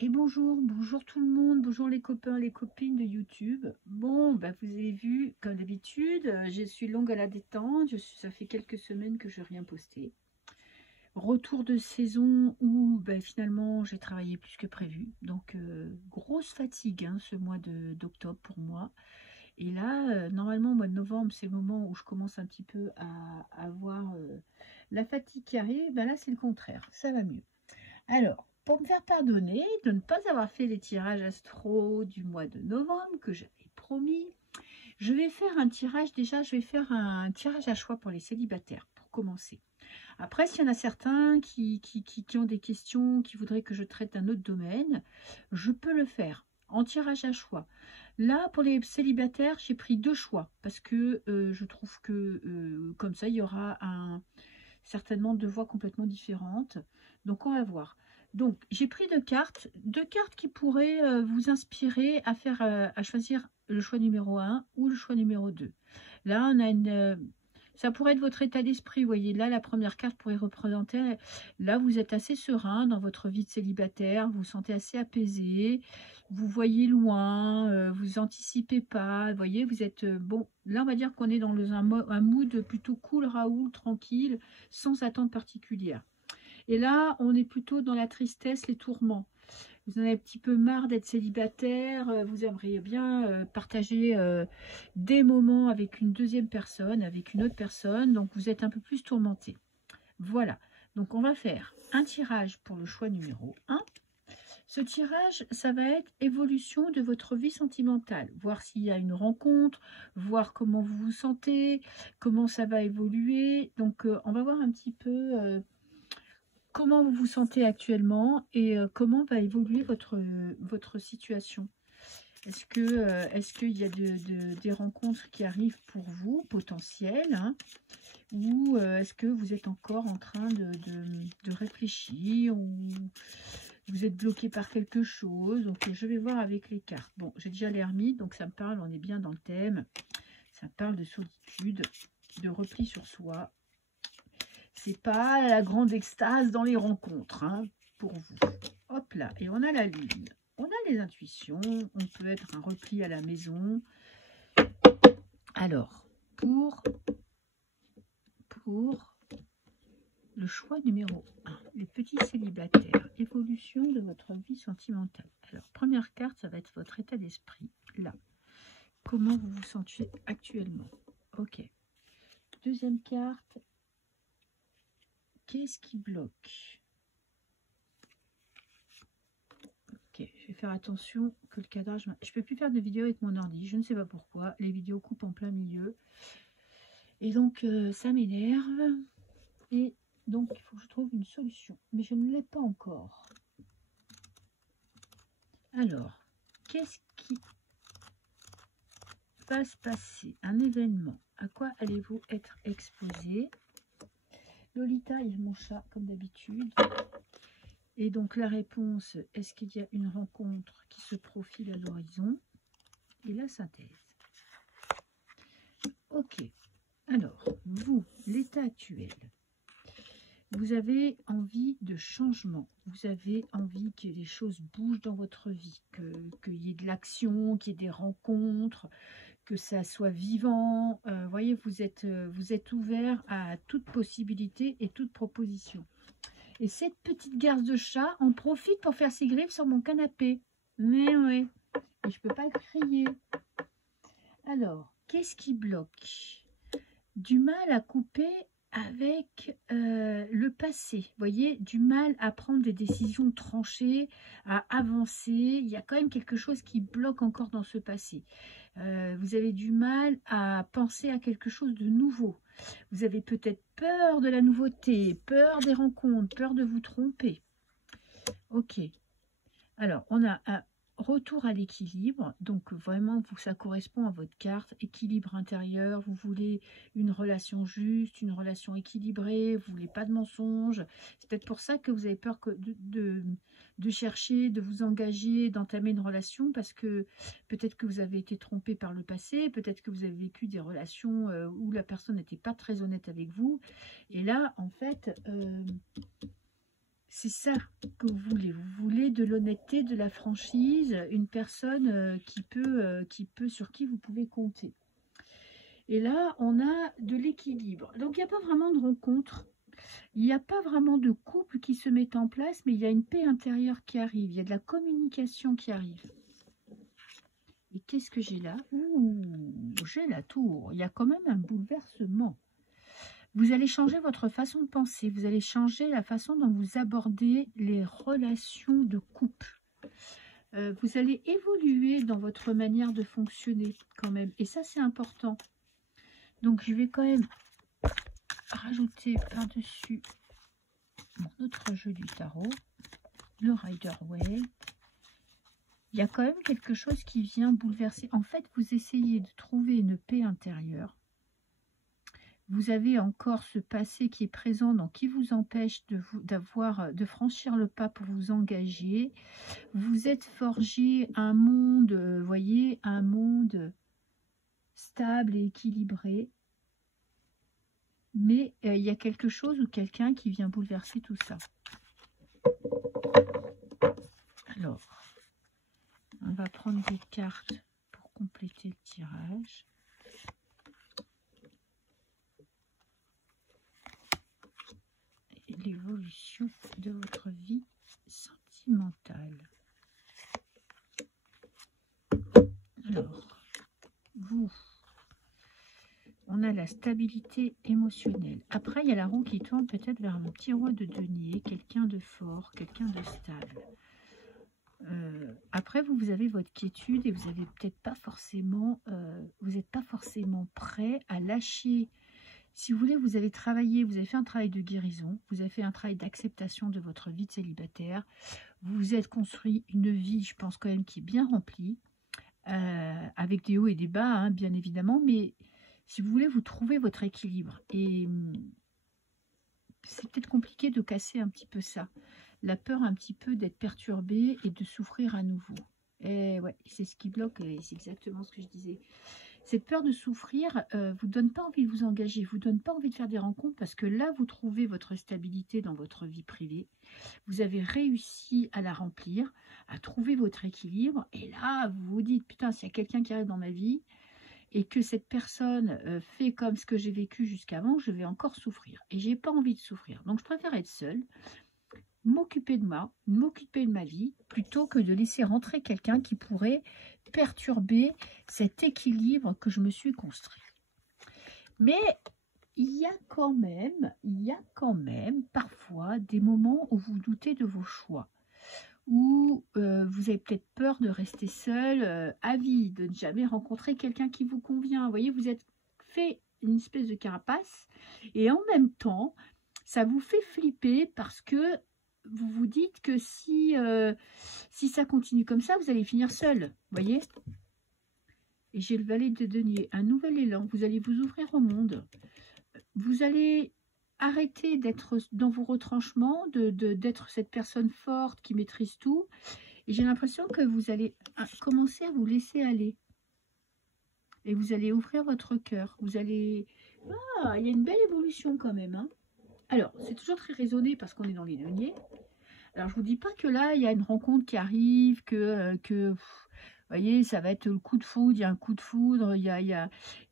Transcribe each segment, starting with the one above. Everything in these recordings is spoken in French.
Et bonjour, bonjour tout le monde, bonjour les copains, les copines de YouTube. Bon, bah vous avez vu, comme d'habitude, je suis longue à la détente, ça fait quelques semaines que je n'ai rien posté. Retour de saison où bah, finalement j'ai travaillé plus que prévu. Donc grosse fatigue hein, ce mois d'octobre pour moi. Et là, normalement au mois de novembre, c'est le moment où je commence un petit peu à avoir la fatigue qui arrive. Ben là c'est le contraire, ça va mieux. Alors, pour me faire pardonner de ne pas avoir fait les tirages astro du mois de novembre que j'avais promis, je vais faire un tirage, déjà je vais faire un tirage à choix pour les célibataires, pour commencer. Après, s'il y en a certains qui ont des questions, qui voudraient que je traite un autre domaine, je peux le faire en tirage à choix. Là, pour les célibataires, j'ai pris deux choix, parce que je trouve que comme ça, il y aura certainement deux voix complètement différentes. Donc, on va voir. Donc, j'ai pris deux cartes qui pourraient vous inspirer à faire, à choisir le choix numéro 1 ou le choix numéro 2. Là, on a ça pourrait être votre état d'esprit. Vous voyez, là, la première carte pourrait représenter, là, vous êtes assez serein dans votre vie de célibataire, vous vous sentez assez apaisé, vous voyez loin, vous anticipez pas, vous voyez, vous êtes, bon, là, on va dire qu'on est dans un mood plutôt cool, Raoul, tranquille, sans attente particulière. Et là, on est plutôt dans la tristesse, les tourments. Vous en avez un petit peu marre d'être célibataire, vous aimeriez bien partager des moments avec une deuxième personne, avec une autre personne, donc vous êtes un peu plus tourmenté. Voilà, donc on va faire un tirage pour le choix numéro 1. Ce tirage, ça va être évolution de votre vie sentimentale, voir s'il y a une rencontre, voir comment vous vous sentez, comment ça va évoluer. Donc on va voir un petit peu comment vous vous sentez actuellement et comment va évoluer votre situation. Est-ce qu'il y a des rencontres qui arrivent pour vous, potentielles, hein, ou est-ce que vous êtes encore en train de réfléchir ou vous êtes bloqué par quelque chose? Donc je vais voir avec les cartes. Bon, j'ai déjà l'ermite, donc ça me parle, on est bien dans le thème. Ça parle de solitude, de repli sur soi. C'est pas la grande extase dans les rencontres, hein, pour vous. Hop là, et on a la lune. On a les intuitions, on peut être un repli à la maison. Alors, pour le choix numéro 1, les petits célibataires, évolution de votre vie sentimentale. Alors, première carte, ça va être votre état d'esprit, là. Comment vous vous sentez actuellement? Ok. Deuxième carte, qu'est-ce qui bloque? Ok, je vais faire attention que le cadrage... Je ne peux plus faire de vidéo avec mon ordi, je ne sais pas pourquoi. Les vidéos coupent en plein milieu. Et donc, ça m'énerve. Et donc, il faut que je trouve une solution. Mais je ne l'ai pas encore. Alors, qu'est-ce qui va se passer? Un événement. À quoi allez-vous être exposé? Lolita et mon chat, comme d'habitude. Et donc, la réponse, est-ce qu'il y a une rencontre qui se profile à l'horizon? Et la synthèse. Ok. Alors, vous, l'état actuel. Vous avez envie de changement, vous avez envie que les choses bougent dans votre vie, qu'il y ait de l'action, qu'il y ait des rencontres, que ça soit vivant. Vous voyez, vous êtes ouvert à toute possibilité et toute proposition. Et cette petite garce de chat en profite pour faire ses griffes sur mon canapé. Mais ouais, et je ne peux pas crier. Alors, qu'est-ce qui bloque? Du mal à couper avec le passé. Vous voyez, du mal à prendre des décisions tranchées, à avancer. Il y a quand même quelque chose qui bloque encore dans ce passé. Vous avez du mal à penser à quelque chose de nouveau. Vous avez peut-être peur de la nouveauté, peur des rencontres, peur de vous tromper. Ok. Alors, on a un retour à l'équilibre. Donc, vraiment, ça correspond à votre carte. Équilibre intérieur. Vous voulez une relation juste, une relation équilibrée. Vous ne voulez pas de mensonges. C'est peut-être pour ça que vous avez peur de chercher, de vous engager, d'entamer une relation. Parce que peut-être que vous avez été trompé par le passé. Peut-être que vous avez vécu des relations où la personne n'était pas très honnête avec vous. Et là, en fait... C'est ça que vous voulez. Vous voulez de l'honnêteté, de la franchise, une personne sur qui vous pouvez compter. Et là, on a de l'équilibre. Donc, il n'y a pas vraiment de rencontre. Il n'y a pas vraiment de couple qui se met en place, mais il y a une paix intérieure qui arrive. Il y a de la communication qui arrive. Et qu'est-ce que j'ai là? Ouh, j'ai la tour. Il y a quand même un bouleversement. Vous allez changer votre façon de penser. Vous allez changer la façon dont vous abordez les relations de couple. Vous allez évoluer dans votre manière de fonctionner quand même. Et ça, c'est important. Donc, je vais quand même rajouter par-dessus mon autre jeu du tarot, le Rider-Waite. Il y a quand même quelque chose qui vient bouleverser. En fait, vous essayez de trouver une paix intérieure. Vous avez encore ce passé qui est présent, donc qui vous empêche de franchir le pas pour vous engager. Vous êtes forgé un monde, vous voyez, un monde stable et équilibré. Mais il y a quelque chose ou quelqu'un qui vient bouleverser tout ça. Alors, on va prendre des cartes pour compléter le tirage. Et l'évolution de votre vie sentimentale. Alors, vous... On a la stabilité émotionnelle. Après, il y a la roue qui tourne peut-être vers un petit roi de denier, quelqu'un de fort, quelqu'un de stable. Après, vous avez votre quiétude et vous avez peut-être pas forcément, vous n'êtes pas forcément prêt à lâcher. Si vous voulez, vous avez travaillé, vous avez fait un travail de guérison, vous avez fait un travail d'acceptation de votre vie de célibataire. Vous vous êtes construit une vie, je pense quand même, qui est bien remplie, avec des hauts et des bas, hein, bien évidemment, mais si vous voulez, vous trouvez votre équilibre. Et c'est peut-être compliqué de casser un petit peu ça. La peur un petit peu d'être perturbé et de souffrir à nouveau. Et ouais, c'est ce qui bloque, et c'est exactement ce que je disais. Cette peur de souffrir vous donne pas envie de vous engager, vous donne pas envie de faire des rencontres, parce que là, vous trouvez votre stabilité dans votre vie privée. Vous avez réussi à la remplir, à trouver votre équilibre. Et là, vous vous dites, putain, s'il y a quelqu'un qui arrive dans ma vie, et que cette personne fait comme ce que j'ai vécu jusqu'avant, je vais encore souffrir. Et j'ai pas envie de souffrir. Donc, je préfère être seule, m'occuper de moi, m'occuper de ma vie, plutôt que de laisser rentrer quelqu'un qui pourrait perturber cet équilibre que je me suis construit. Mais il y a quand même parfois des moments où vous doutez de vos choix, où vous avez peut-être peur de rester seul, à vie, de ne jamais rencontrer quelqu'un qui vous convient. Vous voyez, vous êtes fait une espèce de carapace, et en même temps, ça vous fait flipper parce que vous vous dites que si ça continue comme ça, vous allez finir seul. Vous voyez? Et j'ai le valet de denier, un nouvel élan. Vous allez vous ouvrir au monde. Vous allez arrêter d'être dans vos retranchements, d'être cette personne forte qui maîtrise tout. Et j'ai l'impression que vous allez commencer à vous laisser aller. Et vous allez ouvrir votre cœur. Vous allez... Ah, il y a une belle évolution quand même. Hein. Alors, c'est toujours très raisonné parce qu'on est dans les deniers. Alors, je ne vous dis pas que là, il y a une rencontre qui arrive, vous voyez, ça va être le coup de foudre, il y a un coup de foudre,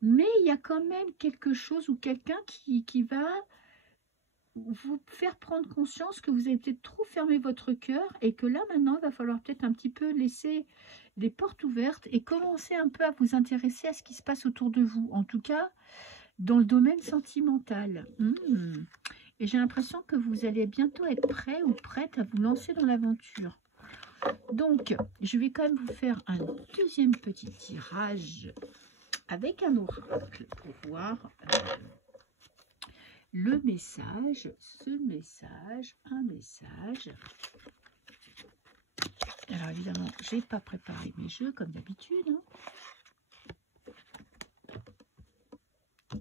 mais il y a quand même quelque chose ou quelqu'un qui va vous faire prendre conscience que vous avez peut-être trop fermé votre cœur et que là, maintenant, il va falloir peut-être un petit peu laisser les portes ouvertes et commencer un peu à vous intéresser à ce qui se passe autour de vous. En tout cas, dans le domaine sentimental. Et j'ai l'impression que vous allez bientôt être prêt ou prête à vous lancer dans l'aventure. Donc, je vais quand même vous faire un deuxième petit tirage avec un oracle pour voir le message, un message. Alors évidemment, j'ai pas préparé mes jeux comme d'habitude. Hein.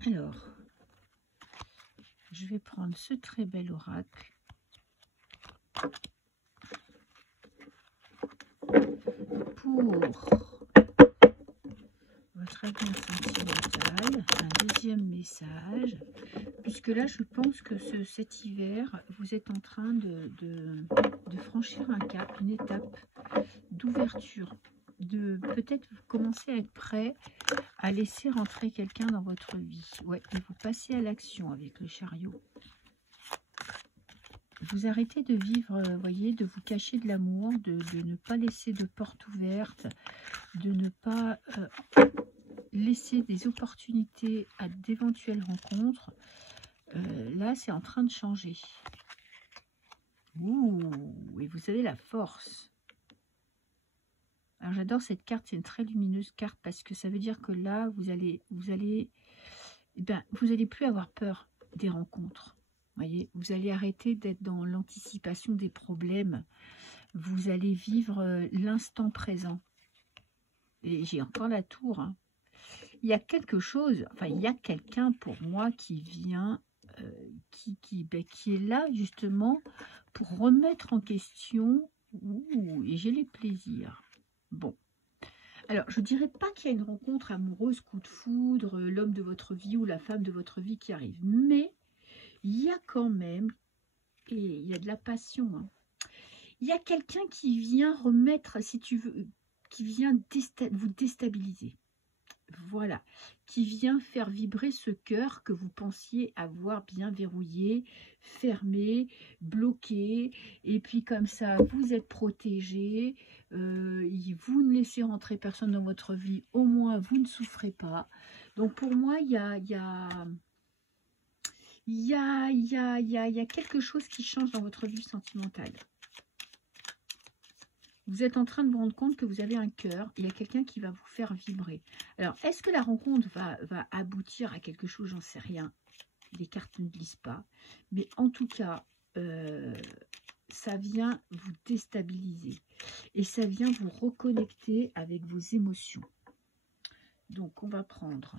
Alors, je vais prendre ce très bel oracle. Pour votre avenir sentimental, un deuxième message, puisque là je pense que cet hiver, vous êtes en train de franchir un cap, une étape d'ouverture, de peut-être commencer à être prêt à laisser rentrer quelqu'un dans votre vie. Ouais, et vous passez à l'action avec le chariot. Vous arrêtez de vivre, voyez, de vous cacher de l'amour, de ne pas laisser de porte ouverte, de ne pas laisser des opportunités à d'éventuelles rencontres. Là, c'est en train de changer. Ouh, et vous avez la force. Alors, j'adore cette carte, c'est une très lumineuse carte parce que ça veut dire que là, vous allez plus avoir peur des rencontres. Voyez, vous allez arrêter d'être dans l'anticipation des problèmes. Vous allez vivre l'instant présent. Et j'ai encore la tour. Hein. Il y a quelque chose, enfin, il y a quelqu'un pour moi qui vient, qui est là justement pour remettre en question. Ouh, et j'ai les plaisirs. Bon. Alors, je ne dirais pas qu'il y a une rencontre amoureuse, coup de foudre, l'homme de votre vie ou la femme de votre vie qui arrive. Mais il y a quand même, et il y a de la passion, hein. Il y a quelqu'un qui vient remettre, si tu veux, qui vient vous déstabiliser. Voilà, qui vient faire vibrer ce cœur que vous pensiez avoir bien verrouillé, fermé, bloqué, et puis comme ça, vous êtes protégé, vous ne laissez rentrer personne dans votre vie, au moins vous ne souffrez pas. Donc pour moi, il y a quelque chose qui change dans votre vie sentimentale. Vous êtes en train de vous rendre compte que vous avez un cœur, il y a quelqu'un qui va vous faire vibrer. Alors, est-ce que la rencontre va aboutir à quelque chose? J'en sais rien. Les cartes ne lisent pas. Mais en tout cas, ça vient vous déstabiliser. Et ça vient vous reconnecter avec vos émotions. Donc, on va prendre...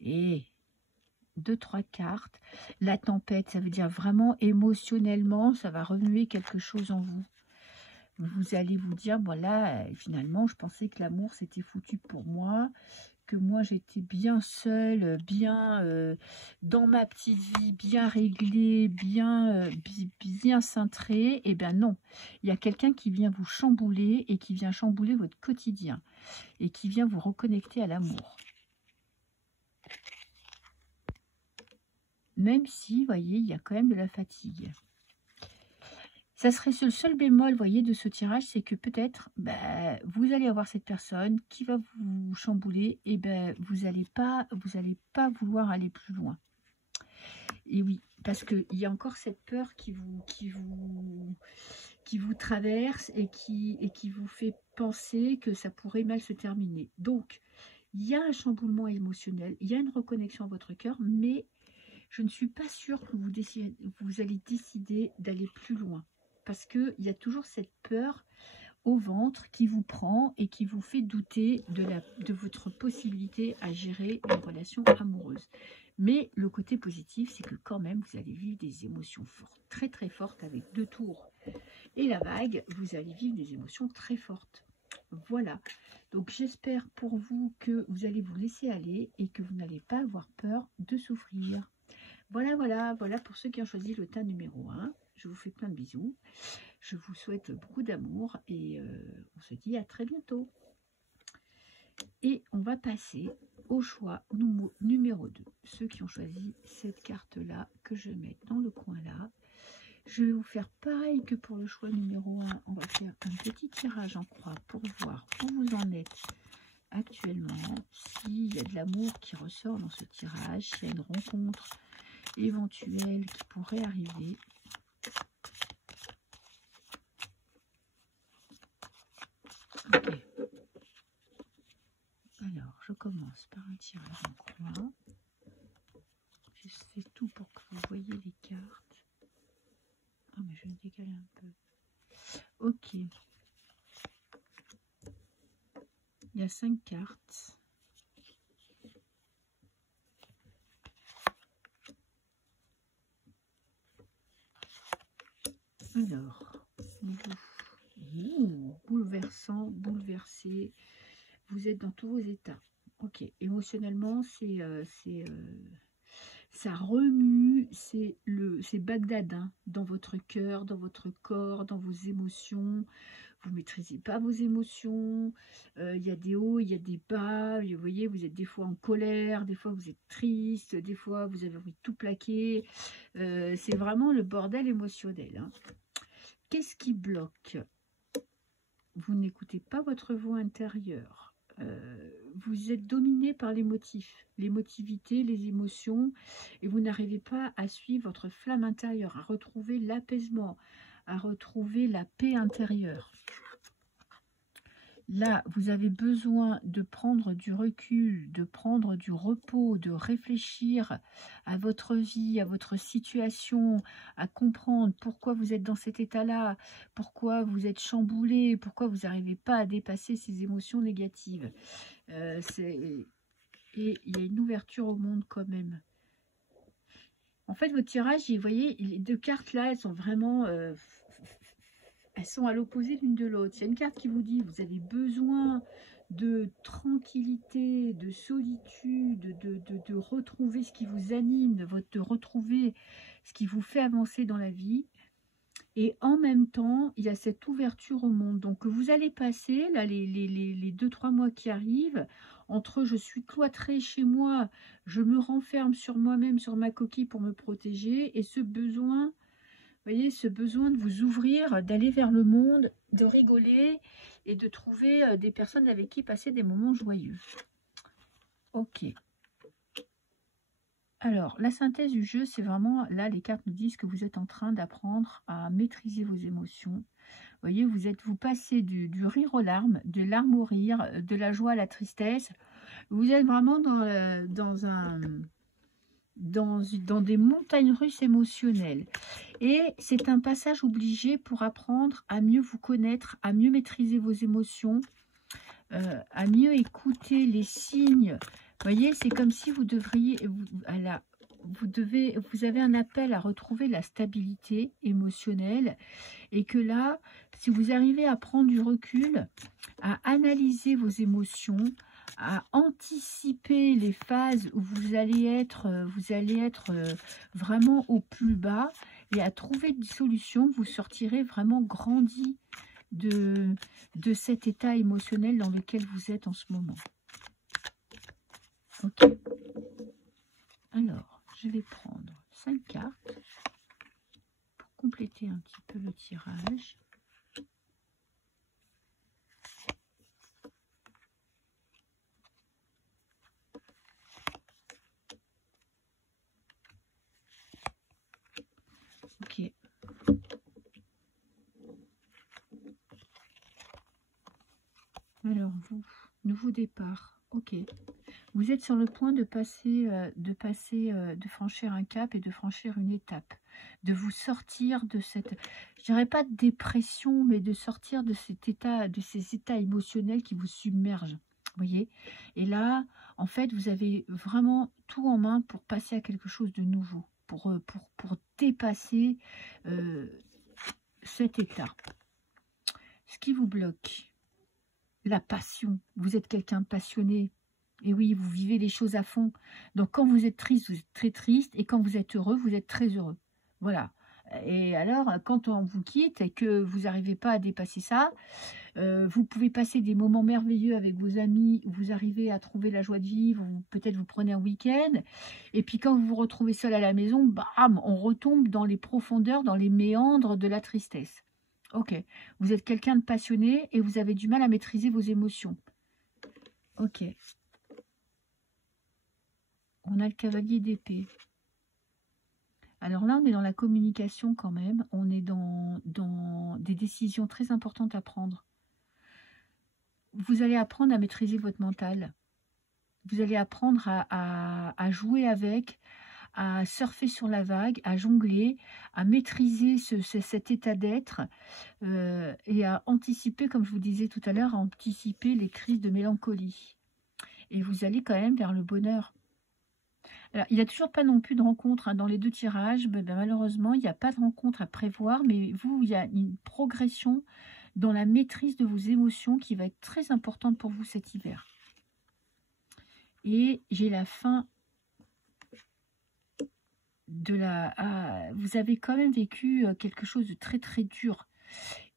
Et 2-3 cartes. La tempête, ça veut dire vraiment émotionnellement, ça va remuer quelque chose en vous. Vous allez vous dire, voilà, finalement, je pensais que l'amour, c'était foutu pour moi, que moi, j'étais bien seule, bien dans ma petite vie, bien réglée, bien cintrée. Eh bien non, il y a quelqu'un qui vient vous chambouler et qui vient chambouler votre quotidien et qui vient vous reconnecter à l'amour. Même si, vous voyez, il y a quand même de la fatigue. Ça serait le seul bémol, vous voyez, de ce tirage, c'est que peut-être, vous allez avoir cette personne qui va vous chambouler et vous n'allez pas vouloir aller plus loin. Et oui, parce qu'il y a encore cette peur qui vous traverse et qui vous fait penser que ça pourrait mal se terminer. Donc, il y a un chamboulement émotionnel, il y a une reconnexion à votre cœur, mais je ne suis pas sûre que vous allez décider d'aller plus loin. Parce qu'il y a toujours cette peur au ventre qui vous prend et qui vous fait douter de votre possibilité à gérer une relation amoureuse. Mais le côté positif, c'est que quand même, vous allez vivre des émotions fortes, très très fortes avec 2 tours. Et la vague, vous allez vivre des émotions très fortes. Voilà. Donc j'espère pour vous que vous allez vous laisser aller et que vous n'allez pas avoir peur de souffrir. Voilà pour ceux qui ont choisi le tas numéro 1. Je vous fais plein de bisous. Je vous souhaite beaucoup d'amour et on se dit à très bientôt. Et on va passer au choix numéro 2. Ceux qui ont choisi cette carte-là que je vais mettre dans le coin là. Je vais vous faire pareil que pour le choix numéro 1. On va faire un petit tirage en croix pour voir où vous en êtes actuellement. S'il y a de l'amour qui ressort dans ce tirage, s'il y a une rencontre éventuelle qui pourrait arriver. Ok. Alors, je commence par un tirage en croix. Je fais tout pour que vous voyez les cartes. Ah, mais je vais décaler un peu. Ok. Il y a 5 cartes. Alors, bouleversant, bouleversé. Vous êtes dans tous vos états. Ok, émotionnellement, c'est ça remue, c'est Bagdad, hein, dans votre cœur, dans votre corps, dans vos émotions. Vous ne maîtrisez pas vos émotions, il y a des hauts, il y a des bas, vous voyez, vous êtes des fois en colère, des fois vous êtes triste, des fois vous avez envie de tout plaquer. C'est vraiment le bordel émotionnel, hein. Qu'est-ce qui bloque? Vous n'écoutez pas votre voix intérieure. Vous êtes dominé par les motifs, l'émotivité, les émotions, et vous n'arrivez pas à suivre votre flamme intérieure, à retrouver l'apaisement, à retrouver la paix intérieure. Là, vous avez besoin de prendre du recul, de prendre du repos, de réfléchir à votre vie, à votre situation, à comprendre pourquoi vous êtes dans cet état-là, pourquoi vous êtes chamboulé, pourquoi vous n'arrivez pas à dépasser ces émotions négatives. Et il y a une ouverture au monde quand même. En fait, votre tirage, vous voyez, les deux cartes là, elles sont vraiment... elles sont à l'opposé l'une de l'autre. Il y a une carte qui vous dit vous avez besoin de tranquillité, de solitude, de retrouver ce qui vous anime, de retrouver ce qui vous fait avancer dans la vie. Et en même temps, il y a cette ouverture au monde. Donc, vous allez passer, là, les 2-3 mois qui arrivent, entre je suis cloîtrée chez moi, je me renferme sur moi-même, sur ma coquille pour me protéger, et ce besoin... Vous voyez, ce besoin de vous ouvrir, d'aller vers le monde, de rigoler et de trouver des personnes avec qui passer des moments joyeux. Ok. Alors, la synthèse du jeu, c'est vraiment, là, les cartes nous disent que vous êtes en train d'apprendre à maîtriser vos émotions. Vous voyez, vous passez du rire aux larmes, de larmes au rire, de la joie à la tristesse. Vous êtes vraiment dans des montagnes russes émotionnelles. Et c'est un passage obligé pour apprendre à mieux vous connaître, à mieux maîtriser vos émotions, à mieux écouter les signes. Vous voyez, c'est comme si vous devriez... Vous avez un appel à retrouver la stabilité émotionnelle et que là, si vous arrivez à prendre du recul, à analyser vos émotions, à anticiper les phases où vous allez être vraiment au plus bas et à trouver des solutions, vous sortirez vraiment grandi de cet état émotionnel dans lequel vous êtes en ce moment. Ok. Alors, je vais prendre 5 cartes pour compléter un petit peu le tirage. Ok. Alors, nouveau départ. Ok. Vous êtes sur le point de franchir un cap et de franchir une étape. De vous sortir de cette, je dirais pas de dépression, mais de sortir de cet état, de ces états émotionnels qui vous submergent. Vous voyez? Et là, en fait, vous avez vraiment tout en main pour passer à quelque chose de nouveau, pour dépasser cet état. Ce qui vous bloque, la passion. Vous êtes quelqu'un de passionné. Et oui, vous vivez les choses à fond. Donc, quand vous êtes triste, vous êtes très triste. Et quand vous êtes heureux, vous êtes très heureux. Voilà. Et alors, quand on vous quitte et que vous n'arrivez pas à dépasser ça, vous pouvez passer des moments merveilleux avec vos amis, où vous arrivez à trouver la joie de vivre, peut-être vous prenez un week-end, et puis quand vous vous retrouvez seul à la maison, bam, on retombe dans les profondeurs, dans les méandres de la tristesse. Ok, vous êtes quelqu'un de passionné et vous avez du mal à maîtriser vos émotions. Ok. On a le cavalier d'épée. Alors là, on est dans la communication quand même. On est dans des décisions très importantes à prendre. Vous allez apprendre à maîtriser votre mental. Vous allez apprendre à jouer avec, à surfer sur la vague, à jongler, à maîtriser cet état d'être et à anticiper, comme je vous disais tout à l'heure, à anticiper les crises de mélancolie. Et vous allez quand même vers le bonheur. Alors, il n'y a toujours pas non plus de rencontre dans les deux tirages. Malheureusement, il n'y a pas de rencontre à prévoir, mais vous, il y a une progression dans la maîtrise de vos émotions qui va être très importante pour vous cet hiver. Et j'ai la fin vous avez quand même vécu quelque chose de très très dur.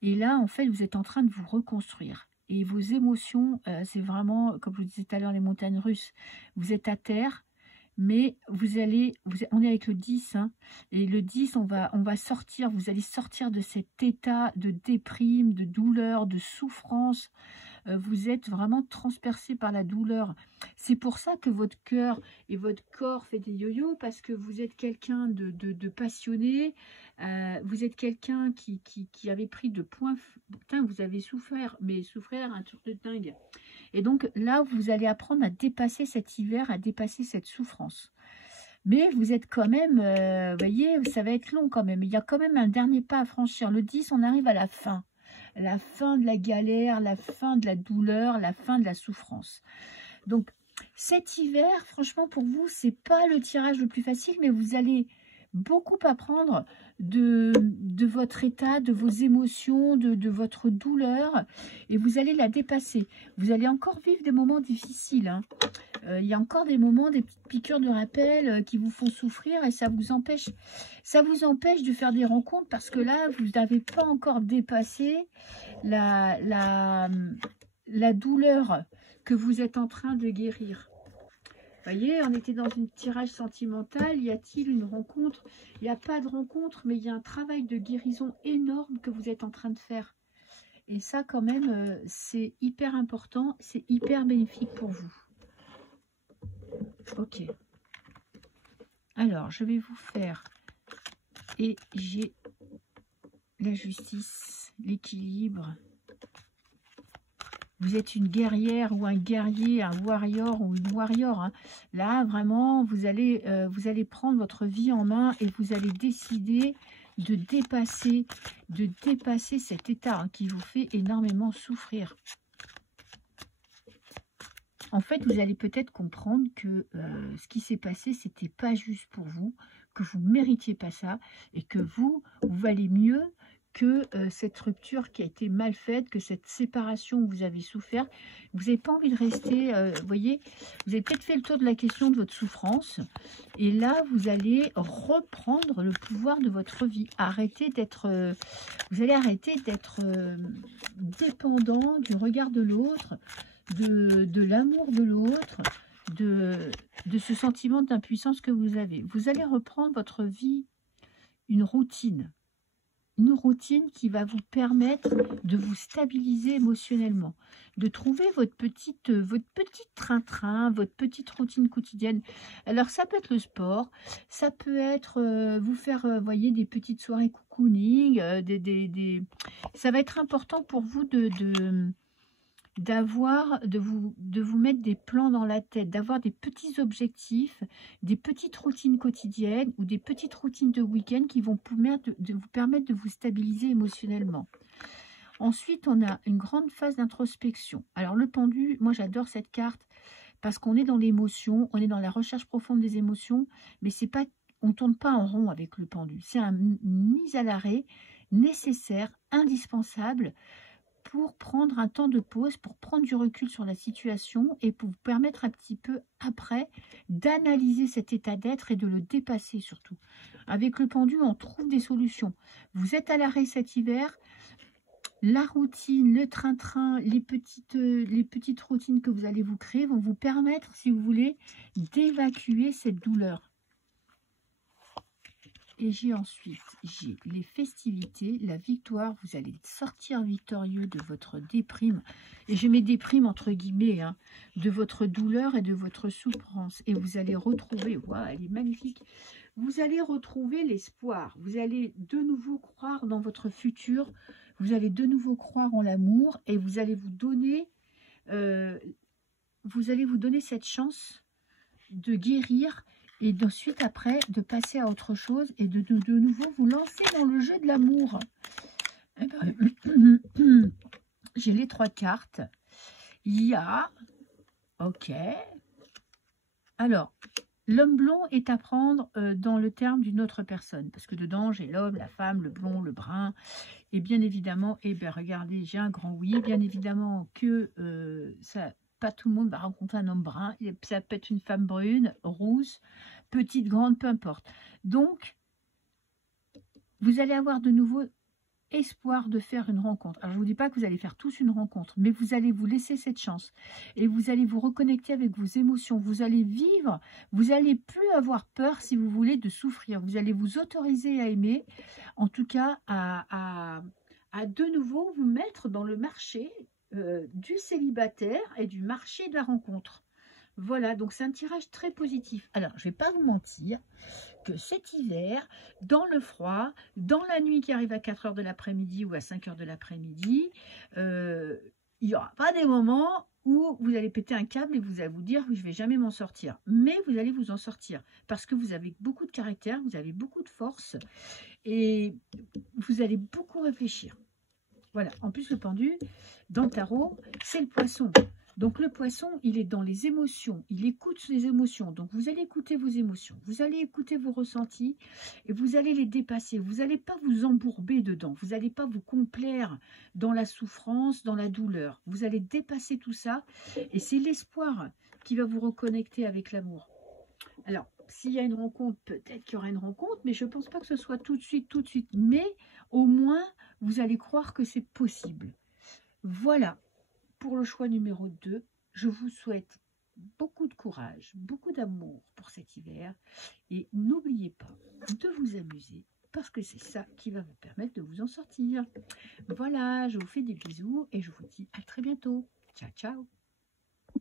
Et là, en fait, vous êtes en train de vous reconstruire. Et vos émotions, c'est vraiment, comme je vous disais tout à l'heure, les montagnes russes. Vous êtes à terre, mais on est avec le 10, hein, et le 10, on va sortir, vous allez sortir de cet état de déprime, de douleur, de souffrance. Vous êtes vraiment transpercé par la douleur. C'est pour ça que votre cœur et votre corps fait des yo-yo, parce que vous êtes quelqu'un de passionné, vous êtes quelqu'un qui avait pris de points. Putain, vous avez souffert, mais souffrir un truc de dingue. Et donc là, vous allez apprendre à dépasser cet hiver, à dépasser cette souffrance. Mais vous êtes quand même, vous voyez, ça va être long quand même. Il y a quand même un dernier pas à franchir. Le 10, on arrive à la fin. La fin de la galère, la fin de la douleur, la fin de la souffrance. Donc, cet hiver, franchement, pour vous, c'est pas le tirage le plus facile, mais vous allez beaucoup apprendre de votre état, de vos émotions, de votre douleur, et vous allez la dépasser. Vous allez encore vivre des moments difficiles, hein. Il y a encore des moments, des petites piqûres de rappel qui vous font souffrir, et ça vous empêche de faire des rencontres, parce que là, vous n'avez pas encore dépassé la douleur que vous êtes en train de guérir. Vous voyez, on était dans un tirage sentimental. Y a-t-il une rencontre? Il n'y a pas de rencontre, mais il y a un travail de guérison énorme que vous êtes en train de faire. Et ça, quand même, c'est hyper important, c'est hyper bénéfique pour vous. Ok. Alors, je vais vous faire... Et j'ai la justice, l'équilibre. Vous êtes une guerrière ou un guerrier, un warrior ou une warrior, hein. Là, vraiment, vous allez prendre votre vie en main et vous allez décider de dépasser cet état, hein, qui vous fait énormément souffrir. En fait, vous allez peut-être comprendre que ce qui s'est passé, c'était pas juste pour vous, que vous ne méritiez pas ça et que vous valez mieux que cette rupture qui a été mal faite, que cette séparation où vous avez souffert. Vous n'avez pas envie de rester, vous voyez, vous avez peut-être fait le tour de la question de votre souffrance, et là, vous allez reprendre le pouvoir de votre vie. Vous allez arrêter d'être dépendant du regard de l'autre, de l'amour de l'autre, de ce sentiment d'impuissance que vous avez. Vous allez reprendre votre vie, une routine qui va vous permettre de vous stabiliser émotionnellement, de trouver votre petit train-train, votre petite routine quotidienne. Alors, ça peut être le sport, ça peut être vous faire, voyez, des petites soirées cocooning, ça va être important pour vous de vous mettre des plans dans la tête, d'avoir des petits objectifs, des petites routines quotidiennes ou des petites routines de week-end qui vont vous permettre de vous stabiliser émotionnellement. Ensuite, on a une grande phase d'introspection. Alors, le pendu, moi j'adore cette carte parce qu'on est dans l'émotion, on est dans la recherche profonde des émotions, mais c'est pas, on ne tourne pas en rond avec le pendu. C'est une mise à l'arrêt nécessaire, indispensable, pour prendre un temps de pause, pour prendre du recul sur la situation et pour vous permettre un petit peu après d'analyser cet état d'être et de le dépasser surtout. Avec le pendu, on trouve des solutions. Vous êtes à l'arrêt cet hiver, la routine, le train-train, les petites routines que vous allez vous créer vont vous permettre, si vous voulez, d'évacuer cette douleur. Et j'ai les festivités, la victoire. Vous allez sortir victorieux de votre déprime. Et je mets déprime entre guillemets, hein, de votre douleur et de votre souffrance. Et vous allez retrouver, waouh, elle est magnifique. Vous allez retrouver l'espoir. Vous allez de nouveau croire dans votre futur. Vous allez de nouveau croire en l'amour. Et vous allez vous donner cette chance de guérir. Et ensuite, après, de passer à autre chose et de nouveau vous lancer dans le jeu de l'amour. Eh ben, j'ai les 3 cartes. Il y a... Ok. Alors, l'homme blond est à prendre dans le terme d'une autre personne. Parce que dedans, j'ai l'homme, la femme, le blond, le brun. Et bien évidemment, eh bien, regardez, j'ai un grand oui. Bien évidemment que ça... Pas tout le monde va rencontrer un homme brun. Ça peut être une femme brune, rousse, petite, grande, peu importe. Donc, vous allez avoir de nouveau espoir de faire une rencontre. Alors, je ne vous dis pas que vous allez faire tous une rencontre, mais vous allez vous laisser cette chance. Et vous allez vous reconnecter avec vos émotions. Vous allez vivre, vous n'allez plus avoir peur, si vous voulez, de souffrir. Vous allez vous autoriser à aimer, en tout cas, à de nouveau vous mettre dans le marché du célibataire et du marché de la rencontre. Voilà, donc c'est un tirage très positif. Alors, je ne vais pas vous mentir que cet hiver, dans le froid, dans la nuit qui arrive à 4 heures de l'après-midi ou à 5 heures de l'après-midi, il n'y aura pas des moments où vous allez péter un câble et vous allez vous dire que je ne vais jamais m'en sortir. Mais vous allez vous en sortir parce que vous avez beaucoup de caractère, vous avez beaucoup de force et vous allez beaucoup réfléchir. Voilà, en plus le pendu, dans le tarot, c'est le poisson. Donc le poisson, il est dans les émotions, il écoute les émotions. Donc vous allez écouter vos émotions, vous allez écouter vos ressentis et vous allez les dépasser. Vous n'allez pas vous embourber dedans, vous n'allez pas vous complaire dans la souffrance, dans la douleur. Vous allez dépasser tout ça et c'est l'espoir qui va vous reconnecter avec l'amour. Alors, s'il y a une rencontre, peut-être qu'il y aura une rencontre, mais je ne pense pas que ce soit tout de suite. Mais au moins, vous allez croire que c'est possible. Voilà. Pour le choix numéro 2, je vous souhaite beaucoup de courage, beaucoup d'amour pour cet hiver et n'oubliez pas de vous amuser parce que c'est ça qui va vous permettre de vous en sortir. Voilà, je vous fais des bisous et je vous dis à très bientôt. Ciao, ciao.